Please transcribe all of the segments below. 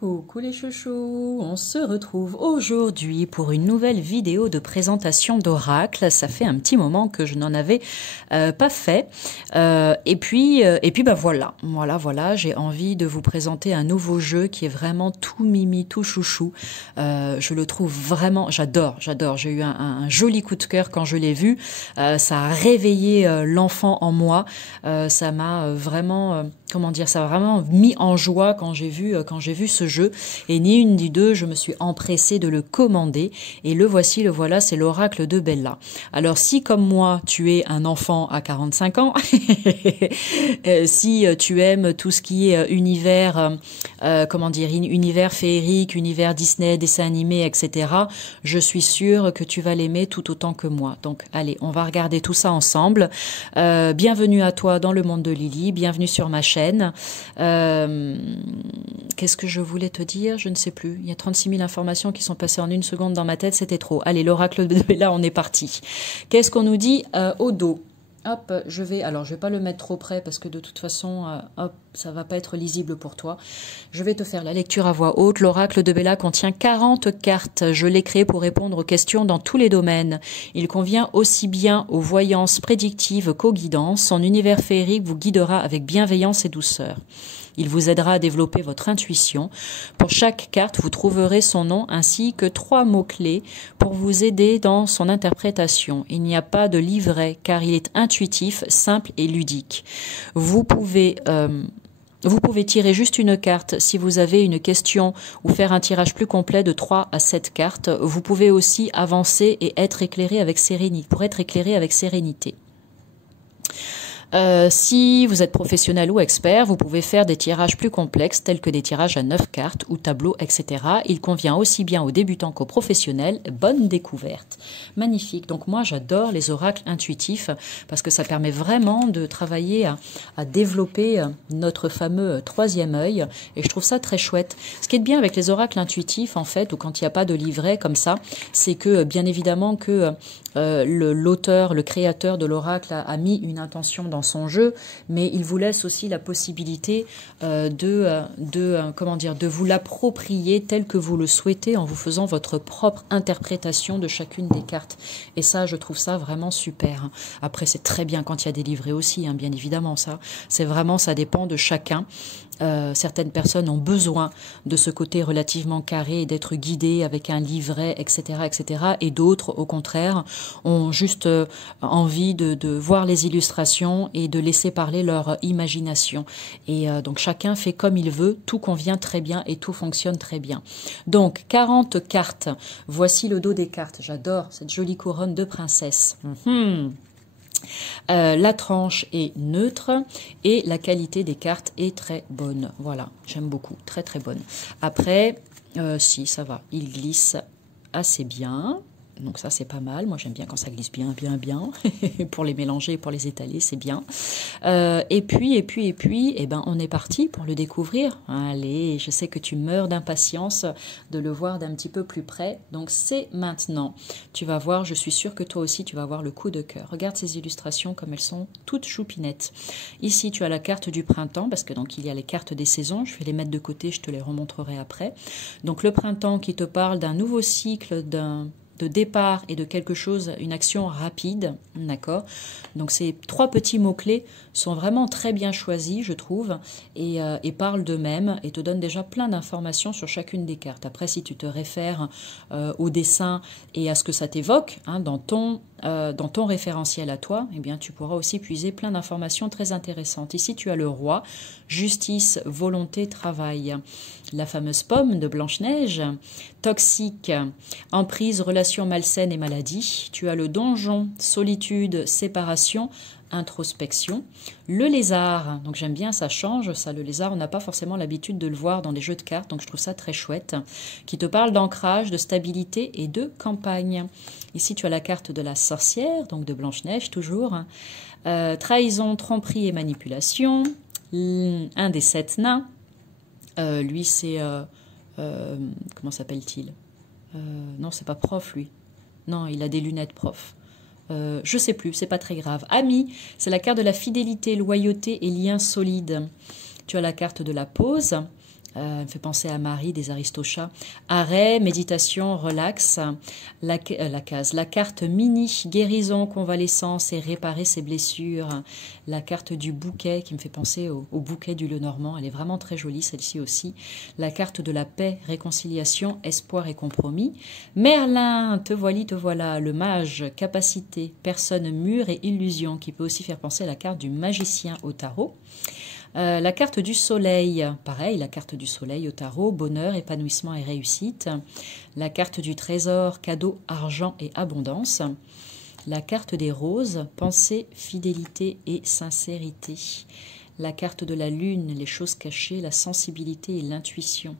Coucou les chouchous, on se retrouve aujourd'hui pour une nouvelle vidéo de présentation d'oracle. Ça fait un petit moment que je n'en avais pas fait. Et puis bah voilà, j'ai envie de vous présenter un nouveau jeu qui est vraiment tout mimi, tout chouchou. Je le trouve vraiment, j'adore. J'ai eu un joli coup de cœur quand je l'ai vu. Ça a réveillé l'enfant en moi. Ça m'a vraiment, ça m'a vraiment mis en joie quand j'ai vu ce jeu. Et ni une ni deux, je me suis empressée de le commander. Et le voilà, c'est l'oracle de Bella. Alors si comme moi, tu es un enfant à 45 ans, si tu aimes tout ce qui est univers, univers féerique, univers Disney, dessins animés, etc., je suis sûre que tu vas l'aimer tout autant que moi. Donc allez, on va regarder tout ça ensemble. Bienvenue à toi dans le monde de Lily, bienvenue sur ma chaîne. Qu'est-ce que je voulais te dire? Je ne sais plus. Il y a 36 000 informations qui sont passées en une seconde dans ma tête, c'était trop. Allez, l'oracle de Bella, on est parti. Qu'est-ce qu'on nous dit au dos? Hop, je vais pas le mettre trop près parce que de toute façon, ça va pas être lisible pour toi. Je vais te faire la lecture à voix haute. L'oracle de Bella contient 40 cartes. Je l'ai créé pour répondre aux questions dans tous les domaines. Il convient aussi bien aux voyances prédictives qu'aux guidances. Son univers féerique vous guidera avec bienveillance et douceur. Il vous aidera à développer votre intuition. Pour chaque carte, vous trouverez son nom ainsi que 3 mots-clés pour vous aider dans son interprétation. Il n'y a pas de livret car il est intuitif, simple et ludique. Vous pouvez tirer juste une carte si vous avez une question ou faire un tirage plus complet de 3 à 7 cartes. Vous pouvez aussi avancer et être éclairé avec sérénité. Si vous êtes professionnel ou expert, vous pouvez faire des tirages plus complexes tels que des tirages à 9 cartes ou tableaux, etc. Il convient aussi bien aux débutants qu'aux professionnels. Bonne découverte. Magnifique. Donc moi, j'adore les oracles intuitifs parce que ça permet vraiment de travailler à développer notre fameux troisième œil et je trouve ça très chouette. Ce qui est bien avec les oracles intuitifs, en fait, ou quand il n'y a pas de livret comme ça, c'est que bien évidemment que l'auteur, le créateur de l'oracle a mis une intention dans son jeu, mais il vous laisse aussi la possibilité de vous l'approprier tel que vous le souhaitez en vous faisant votre propre interprétation de chacune des cartes. Et ça, je trouve ça vraiment super. Après, c'est très bien quand il y a des livrets aussi, bien évidemment, ça dépend de chacun. Certaines personnes ont besoin de ce côté relativement carré et d'être guidées avec un livret, etc., et d'autres, au contraire, ont juste envie de voir les illustrations et de laisser parler leur imagination. Et donc chacun fait comme il veut, tout convient très bien et tout fonctionne très bien. Donc 40 cartes, voici le dos des cartes. J'adore cette jolie couronne de princesse. La tranche est neutre et la qualité des cartes est très bonne. Voilà, j'aime beaucoup, très très bonne. Après, si ça va, il glisse assez bien. Donc ça c'est pas mal, moi j'aime bien quand ça glisse bien. Pour les mélanger et pour les étaler, c'est bien. Et puis, on est parti pour le découvrir. Allez, je sais que tu meurs d'impatience de le voir d'un petit peu plus près, donc c'est maintenant. Tu vas voir, je suis sûre que toi aussi tu vas voir le coup de cœur. Regarde ces illustrations comme elles sont toutes choupinettes. Ici tu as la carte du printemps, parce que donc il y a les cartes des saisons, je vais les mettre de côté, je te les remontrerai après. Donc le printemps qui te parle d'un nouveau cycle, de départ et de quelque chose, une action rapide, d'accord. Donc ces 3 petits mots-clés sont vraiment très bien choisis, je trouve, et parlent d'eux-mêmes et te donnent déjà plein d'informations sur chacune des cartes. Après, si tu te réfères au dessin et à ce que ça t'évoque dans ton référentiel à toi, eh bien, tu pourras aussi puiser plein d'informations très intéressantes. Ici, tu as le roi, justice, volonté, travail. La fameuse pomme de Blanche-Neige, toxique, emprise, relation malsaine et maladie. Tu as le donjon, solitude, séparation, introspection. Le lézard, donc j'aime bien, ça change, ça, le lézard, on n'a pas forcément l'habitude de le voir dans des jeux de cartes, donc je trouve ça très chouette, qui te parle d'ancrage, de stabilité et de campagne. Ici, tu as la carte de la sorcière, donc de Blanche-Neige, toujours. Trahison, tromperie et manipulation. Un des 7 nains. Lui, c'est... comment s'appelle-t-il? Non, c'est pas prof, lui. Non, il a des lunettes prof. Je sais plus, c'est pas très grave. Ami, c'est la carte de la fidélité, loyauté et lien solide. Tu as la carte de la pause. Elle me fait penser à Marie des Aristochats. Arrêt, méditation, relax. La carte mini, guérison, convalescence et réparer ses blessures. La carte du bouquet qui me fait penser au bouquet du Lenormand. Elle est vraiment très jolie, celle-ci aussi. La carte de la paix, réconciliation, espoir et compromis. Merlin, te voilà. Le mage, capacité, personne mûre et illusion, qui peut aussi faire penser à la carte du magicien au tarot. La carte du soleil, pareil, la carte du soleil au tarot, bonheur, épanouissement et réussite. La carte du trésor, cadeau, argent et abondance. La carte des roses, pensée, fidélité et sincérité. La carte de la lune, les choses cachées, la sensibilité et l'intuition.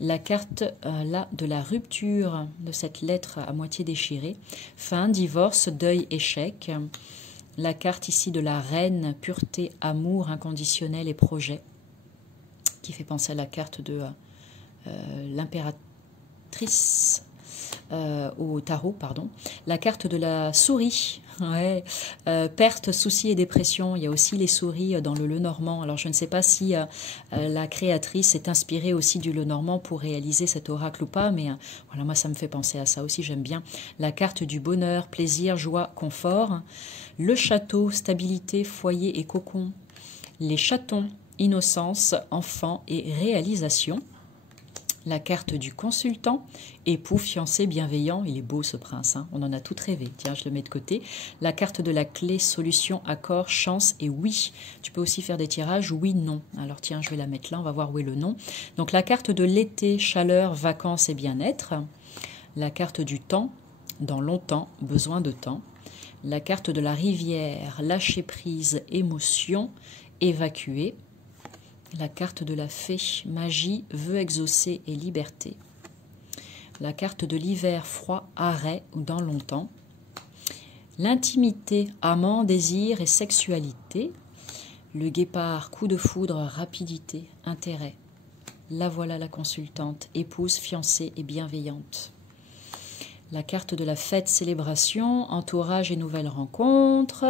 La carte là de la rupture de cette lettre à moitié déchirée, fin, divorce, deuil, échec. La carte ici de la reine, pureté, amour inconditionnel et projet, qui fait penser à la carte de l'impératrice au tarot, pardon. La carte de la souris, ouais. Perte, soucis et dépression. Il y a aussi les souris dans le Lenormand. Alors je ne sais pas si la créatrice est inspirée aussi du Lenormand pour réaliser cet oracle ou pas, mais voilà, moi ça me fait penser à ça aussi, j'aime bien. La carte du bonheur, plaisir, joie, confort. Le château, stabilité, foyer et cocon. Les chatons, innocence, enfant et réalisation. La carte du consultant, époux, fiancé, bienveillant. Il est beau ce prince, hein, on en a tout rêvé. Tiens, je le mets de côté. La carte de la clé, solution, accord, chance et oui. Tu peux aussi faire des tirages oui, non. Alors tiens, je vais la mettre là, on va voir où est le non. Donc la carte de l'été, chaleur, vacances et bien-être. La carte du temps, dans longtemps, besoin de temps. La carte de la rivière, lâcher prise, émotion, évacuer. La carte de la fée, magie, vœu exaucé et liberté. La carte de l'hiver, froid, arrêt ou dans longtemps. L'intimité, amant, désir et sexualité. Le guépard, coup de foudre, rapidité, intérêt. La voilà la consultante, épouse, fiancée et bienveillante. La carte de la fête, célébration, entourage et nouvelles rencontres.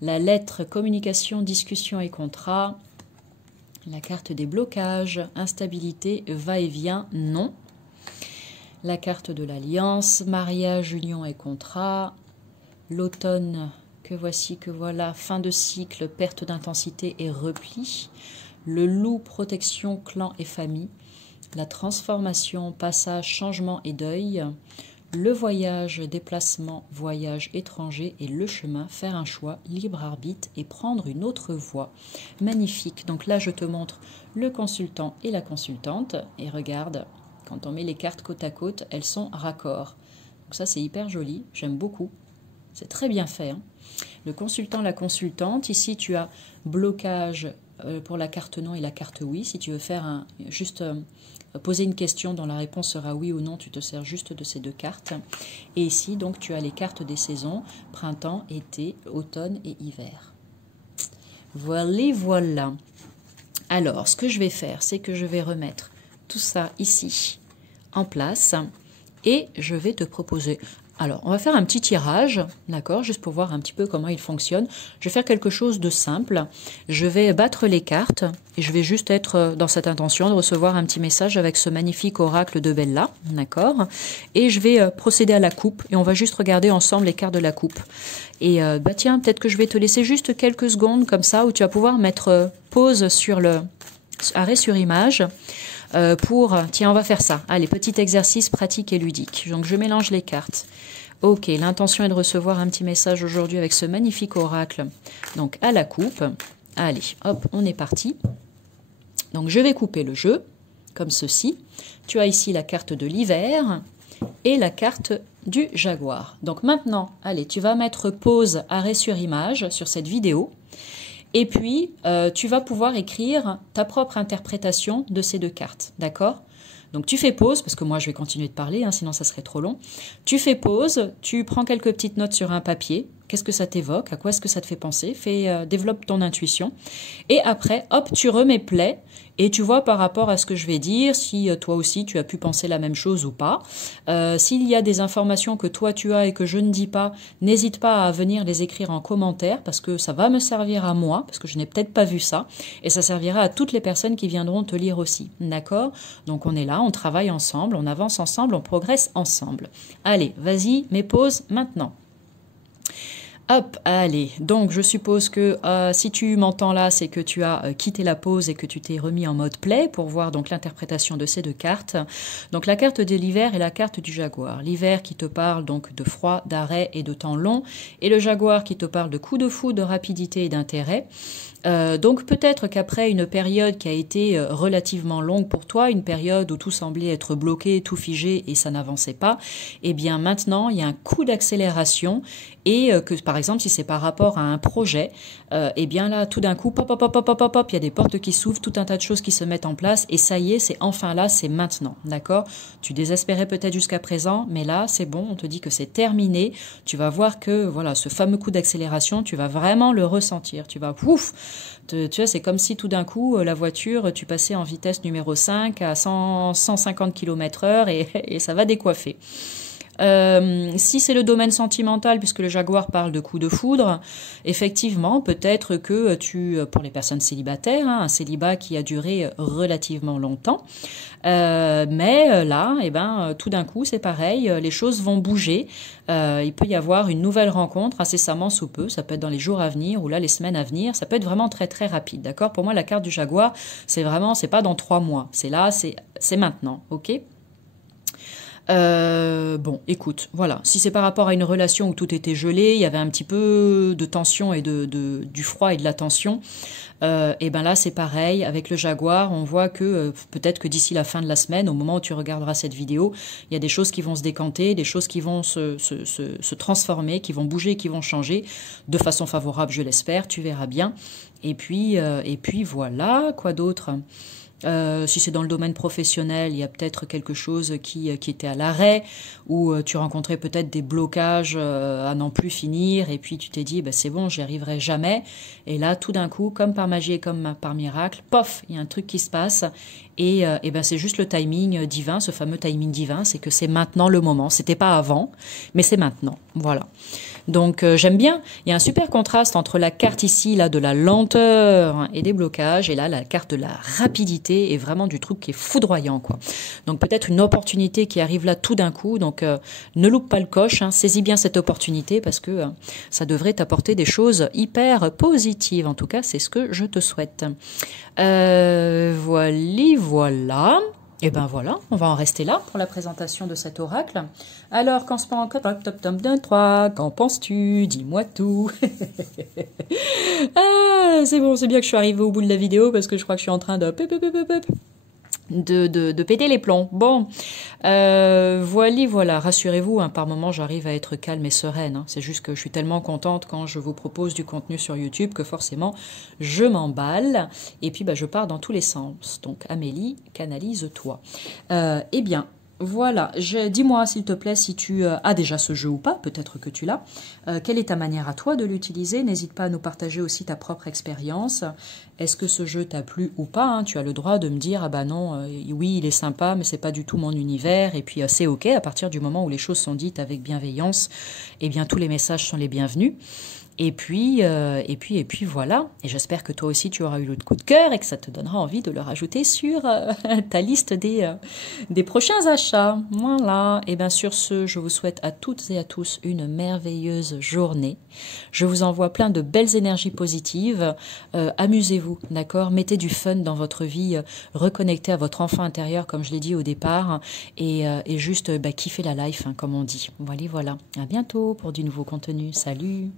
La lettre, communication, discussion et contrat. La carte des blocages, instabilité, va-et-vient, non. La carte de l'alliance, mariage, union et contrat. L'automne, que voici, que voilà, fin de cycle, perte d'intensité et repli. Le loup, protection, clan et famille. La transformation, passage, changement et deuil. Le voyage, déplacement, voyage étranger et le chemin, faire un choix, libre arbitre et prendre une autre voie. Magnifique. Donc là, je te montre le consultant et la consultante. Et regarde, quand on met les cartes côte à côte, elles sont raccord. Donc ça, c'est hyper joli. J'aime beaucoup. C'est très bien fait, hein. Le consultant, la consultante. Ici, tu as blocage pour la carte non et la carte oui. Si tu veux faire poser une question dont la réponse sera oui ou non, tu te sers juste de ces deux cartes. Et ici, donc, tu as les cartes des saisons, printemps, été, automne et hiver. Voilà. Alors, ce que je vais faire, c'est que je vais remettre tout ça ici en place et je vais te proposer... Alors, on va faire un petit tirage, d'accord, juste pour voir un petit peu comment il fonctionne. Je vais faire quelque chose de simple. Je vais battre les cartes et je vais juste être dans cette intention de recevoir un petit message avec ce magnifique oracle de Bella, d'accord. Et je vais procéder à la coupe et on va juste regarder ensemble les cartes de la coupe. Et tiens, peut-être que je vais te laisser juste quelques secondes comme ça où tu vas pouvoir mettre pause sur le arrêt sur image. Tiens, on va faire ça. Allez, petit exercice pratique et ludique. Donc, je mélange les cartes. Ok, l'intention est de recevoir un petit message aujourd'hui avec ce magnifique oracle. Donc, à la coupe. Allez, hop, on est parti. Donc, je vais couper le jeu, comme ceci. Tu as ici la carte de l'hiver et la carte du jaguar. Donc, maintenant, allez, tu vas mettre pause, arrêt sur image sur cette vidéo. Et puis, tu vas pouvoir écrire ta propre interprétation de ces deux cartes, d'accord? Donc, tu fais pause, parce que moi, je vais continuer de parler, hein, sinon ça serait trop long. Tu fais pause, tu prends quelques petites notes sur un papier, qu'est-ce que ça t'évoque, à quoi est-ce que ça te fait penser, développe ton intuition. Et après, hop, tu remets play et tu vois par rapport à ce que je vais dire, si toi aussi tu as pu penser la même chose ou pas. S'il y a des informations que toi tu as et que je ne dis pas, n'hésite pas à venir les écrire en commentaire parce que ça va me servir à moi, parce que je n'ai peut-être pas vu ça, et ça servira à toutes les personnes qui viendront te lire aussi. D'accord? Donc on est là, on travaille ensemble, on avance ensemble, on progresse ensemble. Allez, vas-y, mets pause maintenant. Hop, allez, donc je suppose que si tu m'entends là, c'est que tu as quitté la pause et que tu t'es remis en mode play pour voir donc l'interprétation de ces deux cartes. Donc la carte de l'hiver et la carte du jaguar. L'hiver qui te parle donc de froid, d'arrêt et de temps long, et le jaguar qui te parle de coup de fou, de rapidité et d'intérêt. Donc peut-être qu'après une période qui a été relativement longue pour toi, une période où tout semblait être bloqué, tout figé et ça n'avançait pas, eh bien maintenant il y a un coup d'accélération et que par exemple si c'est par rapport à un projet, eh bien là tout d'un coup pop pop pop pop pop pop, il y a des portes qui s'ouvrent, tout un tas de choses qui se mettent en place et ça y est, c'est enfin là, c'est maintenant, d'accord? Tu désespérais peut-être jusqu'à présent, mais là c'est bon, on te dit que c'est terminé. Tu vas voir que voilà, ce fameux coup d'accélération, tu vas vraiment le ressentir, tu vas ouf. Tu vois, c'est comme si tout d'un coup, la voiture, tu passais en vitesse numéro 5 à 150 km/h et ça va décoiffer. Si c'est le domaine sentimental, puisque le jaguar parle de coup de foudre, effectivement, peut-être que pour les personnes célibataires, hein, un célibat qui a duré relativement longtemps, mais là, eh ben, tout d'un coup, c'est pareil, les choses vont bouger. Il peut y avoir une nouvelle rencontre incessamment sous peu. Ça peut être dans les jours à venir ou là les semaines à venir. Ça peut être vraiment très très rapide, d'accord? Pour moi, la carte du jaguar, c'est pas dans 3 mois. C'est là, c'est maintenant, ok? Bon, écoute, voilà. Si c'est par rapport à une relation où tout était gelé, il y avait un petit peu de tension et du froid et de la tension, et ben là c'est pareil avec le jaguar. On voit que peut-être que d'ici la fin de la semaine, au moment où tu regarderas cette vidéo, il y a des choses qui vont se décanter, des choses qui vont se transformer, qui vont bouger, qui vont changer de façon favorable, je l'espère. Tu verras bien. Et puis voilà. Quoi d'autre? Si c'est dans le domaine professionnel, il y a peut-être quelque chose qui était à l'arrêt, ou tu rencontrais peut-être des blocages à n'en plus finir, et puis tu t'es dit, bah, c'est bon, j'y arriverai jamais. Et là, tout d'un coup, comme par magie et comme par miracle, pof, il y a un truc qui se passe, et ben c'est juste le timing divin, ce fameux timing divin, c'est que c'est maintenant le moment. C'était pas avant, mais c'est maintenant. Voilà. Donc j'aime bien, il y a un super contraste entre la carte ici là de la lenteur et des blocages et là la carte de la rapidité et vraiment du truc qui est foudroyant quoi. Donc peut-être une opportunité qui arrive là tout d'un coup, donc ne loupe pas le coche, hein, saisis bien cette opportunité parce que ça devrait t'apporter des choses hyper positives, en tout cas c'est ce que je te souhaite. Voilà. Et ben voilà, on va en rester là pour la présentation de cet oracle. Alors, qu'en penses-tu? Dis-moi tout. Ah, c'est bon, c'est bien que je suis arrivée au bout de la vidéo parce que je crois que je suis en train de péter les plombs. Bon, voilà, rassurez-vous, hein, par moment j'arrive à être calme et sereine. Hein. C'est juste que je suis tellement contente quand je vous propose du contenu sur YouTube que forcément je m'emballe et puis bah, je pars dans tous les sens. Donc Amélie, canalise-toi. Eh bien, voilà, dis-moi s'il te plaît si tu as déjà ce jeu ou pas, peut-être que tu l'as. Quelle est ta manière à toi de l'utiliser? N'hésite pas à nous partager aussi ta propre expérience. Est-ce que ce jeu t'a plu ou pas, hein? Tu as le droit de me dire, ah bah non, oui, il est sympa, mais c'est pas du tout mon univers. Et puis c'est ok, à partir du moment où les choses sont dites avec bienveillance, eh bien tous les messages sont les bienvenus. Et puis voilà. Et j'espère que toi aussi tu auras eu le coup de cœur et que ça te donnera envie de le rajouter sur ta liste des prochains achats. Voilà. Et bien sur ce, je vous souhaite à toutes et à tous une merveilleuse journée. Je vous envoie plein de belles énergies positives. Amusez-vous, d'accord? Mettez du fun dans votre vie. Reconnectez à votre enfant intérieur, comme je l'ai dit au départ. Et juste kiffez la life, hein, comme on dit. Voilà. À bientôt pour du nouveau contenu. Salut!